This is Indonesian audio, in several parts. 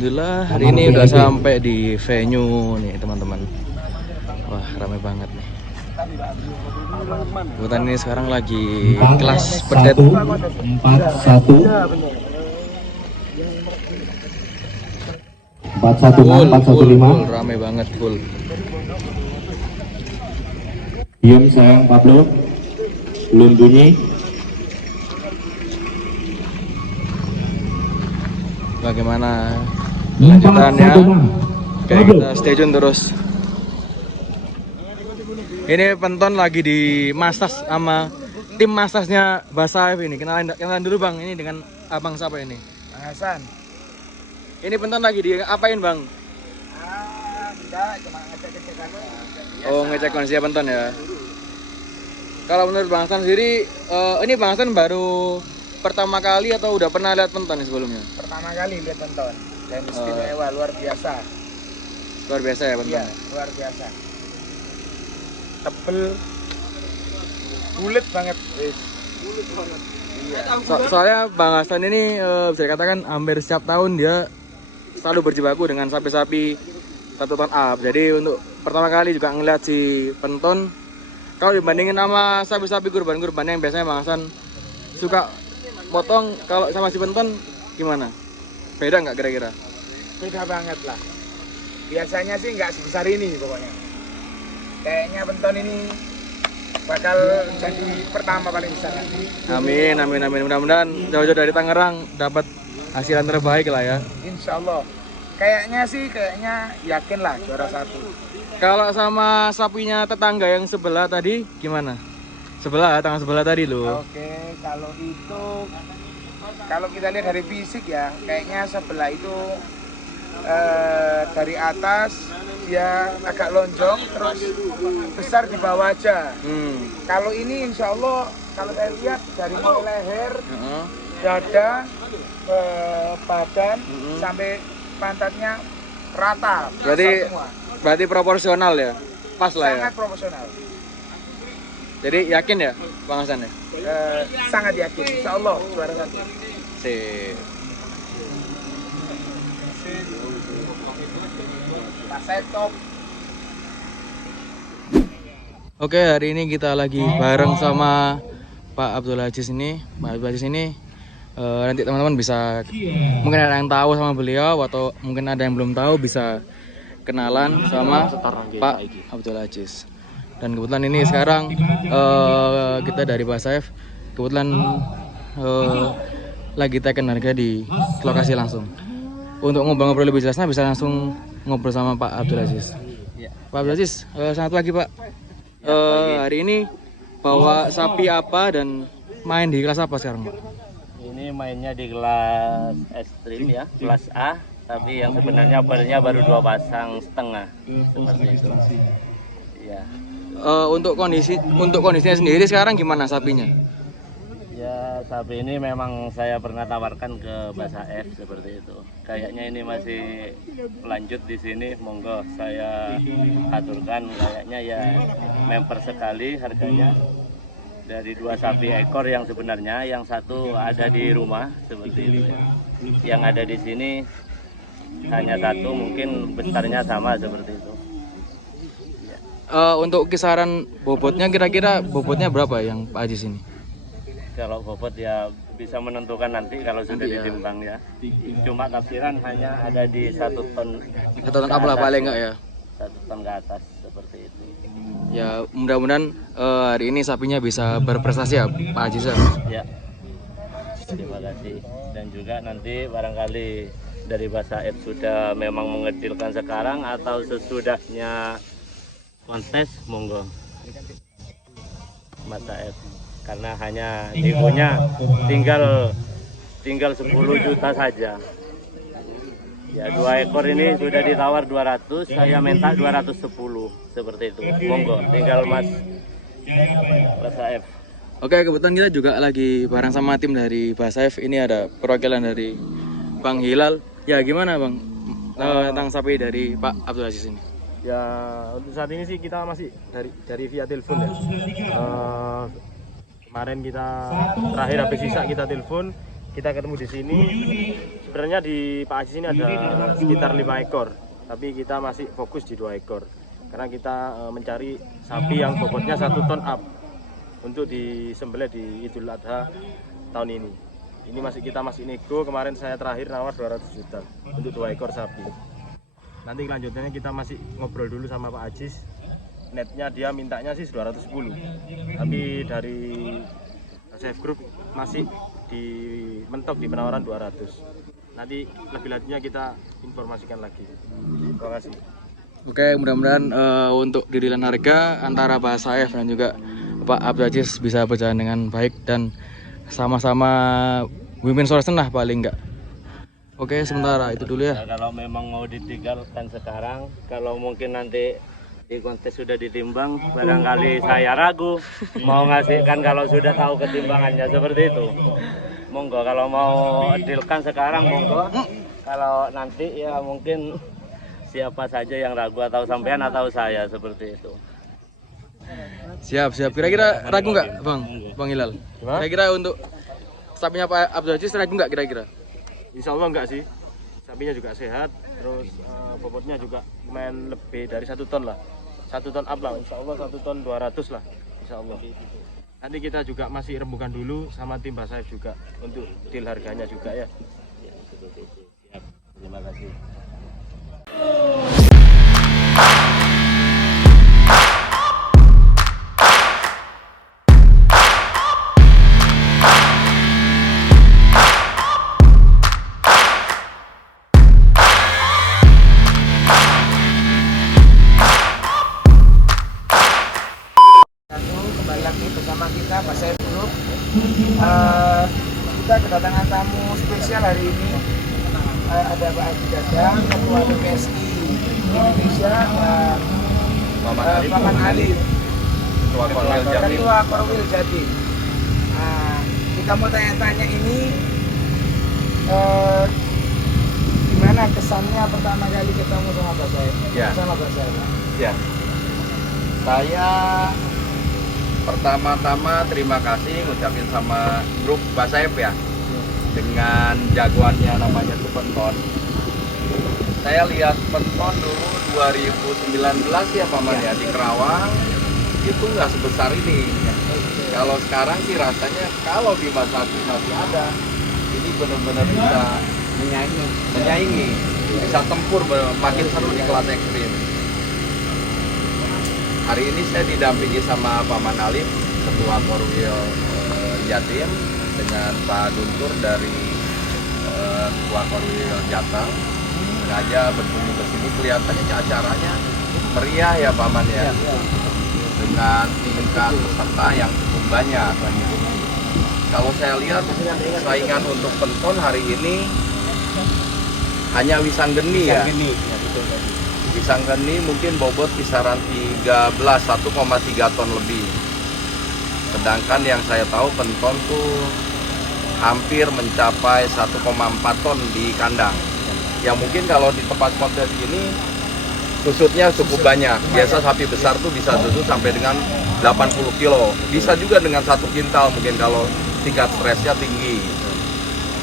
Alhamdulillah hari ini udah sampai di venue nih teman-teman. Wah ramai banget nih. Kebetulan ini sekarang lagi kelas pedet. 41 Full, ramai banget full. Diam sayang Pablo, belum bunyi. Bagaimana kelanjutannya? Oke, kita stay tune terus. Ini penton lagi di Mastas sama tim Mastasnya Basaif ini. Kenalan dulu Bang, ini dengan abang siapa ini? Bang Hasan. Ini penton lagi di apain Bang? Enggak, cuma ngecek-ngecek aja. Oh, ngecek kondisi penton ya. Kalau menurut Bang Hasan sendiri, ini Bang Hasan baru pertama kali atau udah pernah lihat penton nih sebelumnya? Pertama kali lihat penton. Dan istimewa, luar biasa. Luar biasa ya penton? Iya, luar biasa. Tebel, bulet banget. Bulet banget. Iya. Soalnya Bang Hasan ini bisa dikatakan hampir setiap tahun dia selalu berjibaku dengan sapi-sapi 1 ton up. Jadi untuk pertama kali juga ngeliat si penton. Kalau dibandingin sama sapi-sapi kurban-kurban yang biasanya Bang Hasan suka potong, kalau sama si penton gimana? Beda nggak kira-kira? Beda banget lah. Biasanya sih nggak sebesar ini pokoknya. Kayaknya penton ini bakal jadi pertama paling besar nanti. Amin. Mudah-mudahan jauh-jauh dari Tangerang dapat hasilan terbaik lah ya. Insya Allah. Kayaknya yakin lah juara 1. Kalau sama sapinya tetangga yang sebelah tadi gimana? Tangga sebelah tadi loh. Oke, kalau itu kalau kita lihat dari fisik ya, kayaknya sebelah itu dari atas dia agak lonjong, terus besar di bawah aja. Kalau ini insya Allah, kalau saya lihat dari mulai leher, dada, badan sampai pantatnya rata. Berarti proporsional ya? Pas lah ya? Sangat proporsional. Jadi yakin ya Bang Hasan ya? Sangat yakin, insya Allah juara 1. Sip. Top. Oke, hari ini kita lagi bareng sama Pak Abdul Aziz ini. Pak Abdul Aziz ini nanti teman-teman bisa, mungkin ada yang tahu sama beliau atau mungkin ada yang belum tahu, bisa kenalan sama Pak Abdul Aziz. Dan kebetulan ini sekarang kita dari Basaif kebetulan lagi teken harga di lokasi langsung. Untuk ngobrol lebih jelasnya bisa langsung ngobrol sama Pak Abdul Aziz. Pak Abdul Aziz, selamat pagi Pak. Hari ini bawa sapi apa dan main di kelas apa sekarang Pak? Ini mainnya di kelas ekstrim ya, kelas A. Tapi yang sebenarnya baru 2 pasang setengah seperti itu. Ya. Untuk kondisinya sendiri sekarang gimana sapinya? Ya, sapi ini memang saya pernah tawarkan ke Basaif seperti itu. Kayaknya ini masih lanjut di sini, monggo saya aturkan, kayaknya ya memper sekali harganya. Dari 2 sapi ekor yang sebenarnya, yang satu ada di rumah seperti itu ya. Yang ada di sini hanya 1, mungkin besarnya sama seperti itu. Ya. Untuk kisaran bobotnya, kira-kira bobotnya berapa yang Pak Aziz ini? Kalau bobot ya bisa menentukan nanti kalau sudah ditimbang ya. Cuma tafsiran hanya ada di 1 ton. 1 ton apa lah paling enggak ya? 1 ton ke atas seperti itu. Ya mudah-mudahan hari ini sapinya bisa berprestasi ya Pak Aziz. Ya. Terima kasih. Dan juga nanti barangkali dari Basaif sudah memang mengecilkan sekarang atau sesudahnya kontes, monggo Basaif. Karena hanya demonya tinggal 10 juta saja. Ya 2 ekor ini sudah ditawar 200, saya minta 210 seperti itu. Monggo, tinggal Mas Basaif. Oke, kebetulan kita juga lagi bareng sama tim dari Basaif. Ini ada perwakilan dari Bang Hilal. Ya gimana Bang tentang sapi dari Pak Abdul Aziz ini? Ya untuk saat ini sih kita masih dari via telepon ya. Kemarin kita terakhir habis sisa kita telepon, kita ketemu di sini. Sebenarnya di Pak Ajis ini ada sekitar 5 ekor, tapi kita masih fokus di 2 ekor. Karena kita mencari sapi yang bobotnya 1 ton up untuk disembelih di Idul Adha tahun ini. Ini kita masih nego, kemarin saya terakhir nawar 200 juta untuk 2 ekor sapi. Nanti kelanjutannya kita masih ngobrol dulu sama Pak Ajis. Netnya dia mintanya sih 210. Tapi dari Safe Group masih mentok di penawaran 200. Nanti lebih lanjutnya kita informasikan lagi. Terima kasih. Oke, mudah-mudahan untuk dirilan harga antara Pak Saif dan juga Pak Abdul Aziz bisa berjalan dengan baik dan sama-sama win-win solution lah paling enggak. Oke, sementara itu dulu ya. Nah, kalau memang mau ditinggalkan sekarang, kalau mungkin nanti di kontes sudah ditimbang, barangkali saya ragu mau ngasihkan kalau sudah tahu ketimbangannya seperti itu. Monggo kalau mau dealkan sekarang monggo. Kalau nanti ya mungkin siapa saja yang ragu atau sampean atau saya seperti itu. Siap. Kira-kira ragu nggak, Bang Hilal? Kira-kira untuk sapinya Pak Abdul Aziz ragu nggak kira-kira? Insya Allah enggak sih. Sapinya juga sehat, terus bobotnya juga lumayan lebih dari 1 ton lah. 1 ton up lah, insya Allah 1 ton 200 lah, insya Allah. Nanti kita juga masih rembukan dulu sama tim Mbak Saif juga untuk deal harganya juga ya. Siap. Terima kasih. Kembali lagi bersama kita Pak Saif Group. Kita kedatangan tamu spesial hari ini. Ada Pak Haji Dadang, Ketua PPSI Indonesia, Paman Alif, Ketua Korwil Jatim. Kita mau tanya-tanya ini, gimana kesannya pertama kali ketemu sama Pak Saif? Sama Pak Saif. Ya, saya pertama-tama terima kasih ngucapin sama grup Pak Saif ya, dengan jagoannya namanya tuh Penton. Saya lihat Penton dulu 2019 ya Paman ya di Kerawang, itu nggak sebesar ini. Kalau sekarang sih rasanya kalau Bima Sakti masih ada, ini benar-benar bisa menyaingi, bisa tempur makin seru di kelas ekstrim. Hari ini saya didampingi sama Paman Alif, Ketua Korwil Jatim, dengan Pak Guntur dari Ketua Korwil Jateng. Sengaja berkunjung ke sini, kelihatannya acaranya meriah ya Paman ya, dengan tingkat peserta yang cukup banyak. Kalau saya lihat saingan untuk Penton hari ini hanya Wisanggeni ya. Wisanggeni mungkin bobot kisaran 1,3 ton lebih. Sedangkan yang saya tahu Penton tuh hampir mencapai 1,4 ton di kandang. Yang mungkin kalau di tempat kontes ini susutnya cukup banyak. Biasa sapi besar tuh bisa susut sampai dengan 80 kilo. Bisa juga dengan 1 kintal mungkin kalau tingkat stresnya tinggi.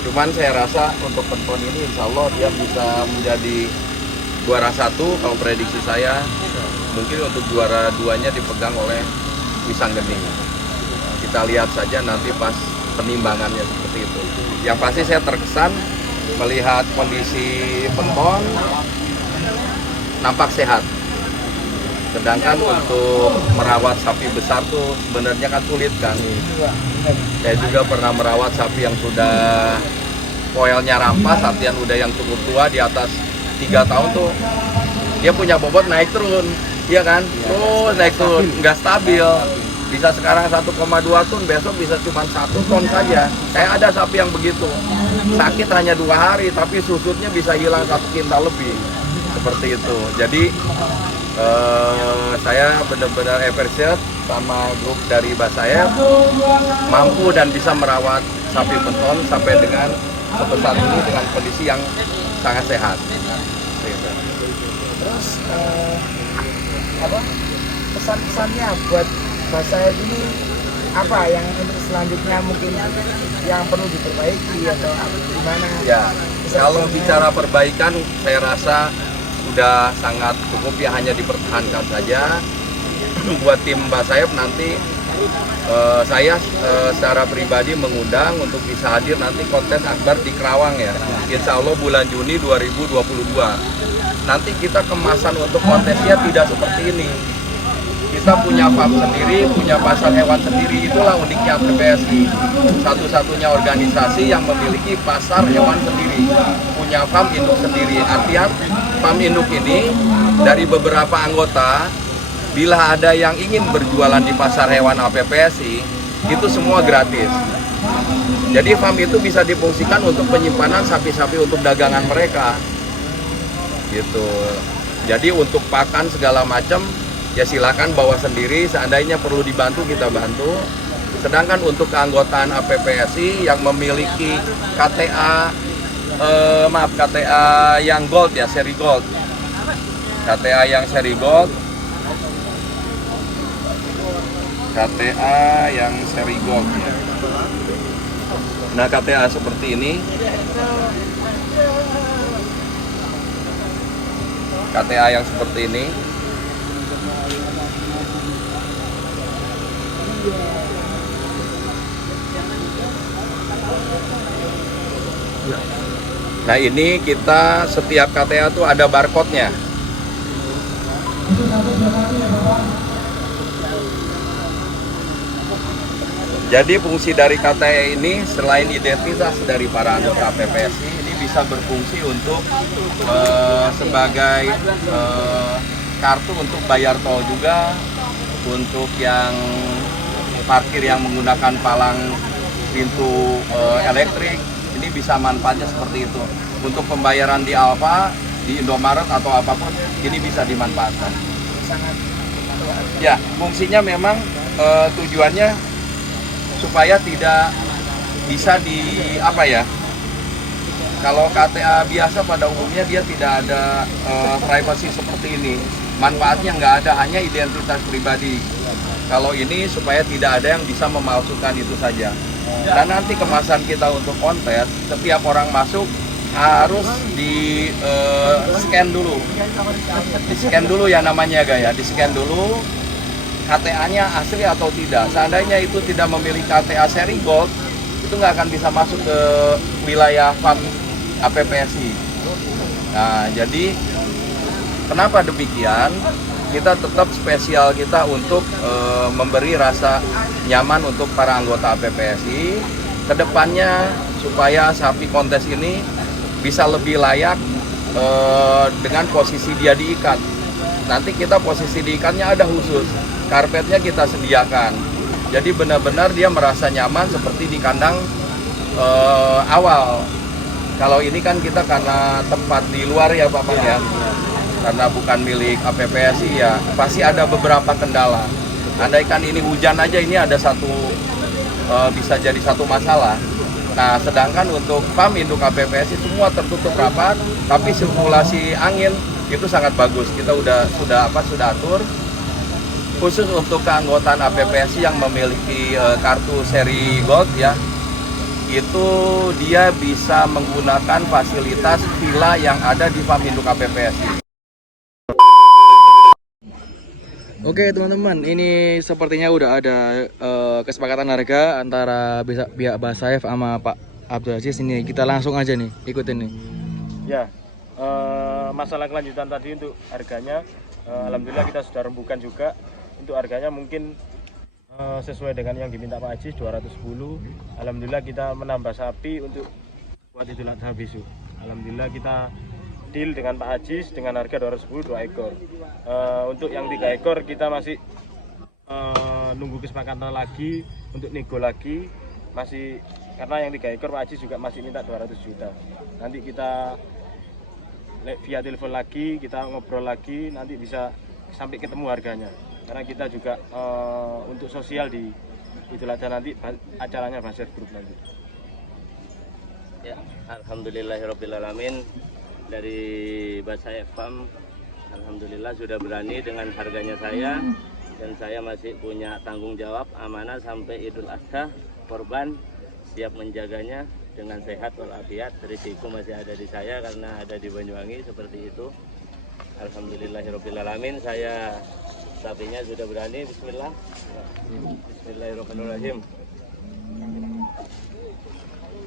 Cuman saya rasa untuk Penton ini insya Allah dia bisa menjadi juara 1 kalau prediksi saya. Mungkin untuk juara 2-nya dipegang oleh Wisanggeni. Kita lihat saja nanti pas penimbangannya seperti itu. Yang pasti saya terkesan melihat kondisi Penton nampak sehat. Sedangkan untuk merawat sapi besar tuh sebenarnya kan sulit kan. Saya juga pernah merawat sapi yang sudah poelnya rampas, artian udah yang cukup tua di atas 3 tahun tuh dia punya bobot naik turun, iya kan? Terus naik turun, nggak stabil. Bisa sekarang 1,2 ton, besok bisa cuma 1 ton saja. Kayak ada sapi yang begitu, sakit hanya 2 hari, tapi susutnya bisa hilang 1 kintal lebih, seperti itu. Jadi saya benar-benar appreciate sama grup dari Mbak Saif, mampu dan bisa merawat sapi Penton sampai dengan sebesar ini dengan kondisi yang sangat sehat. Terus pesan-pesannya buat Mbak Saif ini apa yang untuk selanjutnya mungkin yang perlu diperbaiki atau gimana? Ya, Kalau bicara perbaikan, saya rasa sudah sangat cukup ya, hanya dipertahankan saja. Buat tim Basayef nanti saya secara pribadi mengundang untuk bisa hadir nanti kontes akbar di Kerawang ya. Insya Allah bulan Juni 2022. Nanti kita kemasan untuk kontesnya tidak seperti ini. Kita punya farm sendiri, punya pasar hewan sendiri. Itulah uniknya PPSI. Satu-satunya organisasi yang memiliki pasar hewan sendiri, punya farm induk sendiri. Artinya farm induk ini dari beberapa anggota, bila ada yang ingin berjualan di pasar hewan APPSI, itu semua gratis. Jadi farm itu bisa difungsikan untuk penyimpanan sapi-sapi untuk dagangan mereka. Gitu. Jadi untuk pakan segala macam ya silakan bawa sendiri, seandainya perlu dibantu kita bantu. Sedangkan untuk keanggotaan APPSI yang memiliki KTA KTA yang gold ya, seri gold. KTA yang seri gold. KTA yang seri gold ya. Nah, KTA seperti ini. KTA yang seperti ini. Nah, ini kita setiap KTA tuh ada barcode-nya. Jadi fungsi dari KTA ini selain identitas dari para anggota PPSI, ini bisa berfungsi untuk sebagai kartu untuk bayar tol juga, untuk yang parkir yang menggunakan palang pintu elektrik, ini bisa manfaatnya seperti itu. Untuk pembayaran di Alfa, di Indomaret atau apapun, ini bisa dimanfaatkan. Ya, fungsinya memang tujuannya supaya tidak bisa kalau KTA biasa pada umumnya dia tidak ada privacy seperti ini, manfaatnya nggak ada, hanya identitas pribadi. Kalau ini supaya tidak ada yang bisa memalsukan itu saja. Dan nanti kemasan kita untuk kontes, setiap orang masuk harus di scan dulu, ya namanya ya, di scan dulu KTA-nya asli atau tidak. Seandainya itu tidak memiliki KTA seri gold, itu nggak akan bisa masuk ke wilayah farm APPSI. Nah, jadi kenapa demikian? Kita tetap spesial kita untuk memberi rasa nyaman untuk para anggota APPSI. Kedepannya supaya sapi kontes ini bisa lebih layak dengan posisi dia diikat. Nanti kita posisi diikatnya ada khusus, karpetnya kita sediakan. Jadi benar-benar dia merasa nyaman seperti di kandang awal. Kalau ini kan kita karena tempat di luar ya Pak Man ya, karena bukan milik APPSI ya, pasti ada beberapa kendala. Andaikan ini hujan aja, ini ada bisa jadi satu masalah. Nah, sedangkan untuk farm induk APPSI semua tertutup rapat, tapi sirkulasi angin itu sangat bagus. Kita sudah atur khusus untuk keanggotaan APPSI yang memiliki kartu seri gold ya, itu dia bisa menggunakan fasilitas villa yang ada di farm induk APPSI. Oke teman-teman, ini sepertinya udah ada kesepakatan harga antara pihak Basayef sama Pak Abdul Aziz. Ini kita langsung aja nih ikutin nih. Ya, masalah kelanjutan tadi untuk harganya, alhamdulillah kita sudah rembukan juga. Untuk harganya mungkin sesuai dengan yang diminta Pak Aziz 210. Alhamdulillah kita menambah sapi untuk buat Idul Adha besok. Alhamdulillah kita deal dengan Pak Aziz dengan harga 210 2 ekor. Untuk yang 3 ekor kita masih nunggu kesepakatan lagi untuk nego lagi, masih karena yang 3 ekor Pak Aziz juga masih minta 200 juta. Nanti kita via telepon lagi, kita ngobrol lagi, nanti bisa sampai ketemu harganya. Karena kita juga untuk sosial di Idul Adha nanti acaranya Basayef Group nanti. Ya, alhamdulillahirobbilalamin, dari Basayef Farm alhamdulillah sudah berani dengan harganya saya, dan saya masih punya tanggung jawab amanah sampai Idul Adha, korban siap menjaganya dengan sehat walafiat. Risiko masih ada di saya karena ada di Banyuwangi seperti itu. Alhamdulillahirobbilalamin, saya sapinya sudah berani. Bismillah. Bismillahirrahmanirrahim.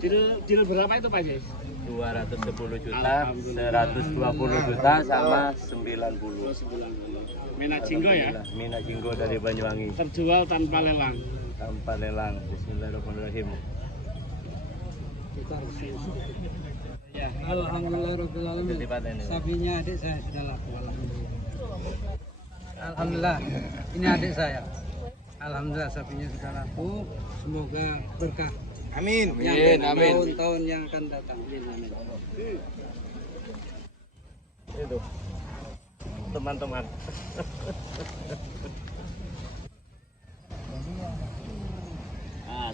Deal berapa itu Pak Jis? 210 juta, 120 juta sama 90. Mina Jinggo ya? Mina Jinggo dari Banyuwangi. Terjual tanpa lelang. Tanpa lelang. Bismillahirrahmanirrahim. Ya, alhamdulillahirobbilalamin. Sapinya adik saya sudah laku. Alhamdulillah. Ini adik saya. Alhamdulillah sapinya sudah laku. Semoga berkah. Amin. Tahun-tahun yang akan datang. Amin. Itu teman-teman.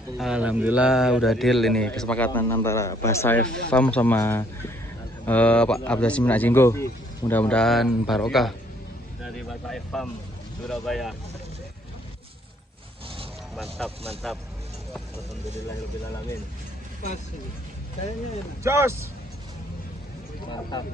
Alhamdulillah udah deal ini, kesepakatan antara Basaif Farm sama Pak Abdul Mina Jinggo. Mudah-mudahan barokah. Dari Basaif Farm Surabaya. Mantap, mantap. Alhamdulillahirobbilalamin. Pas ini. Kayaknya Jos. Mantap.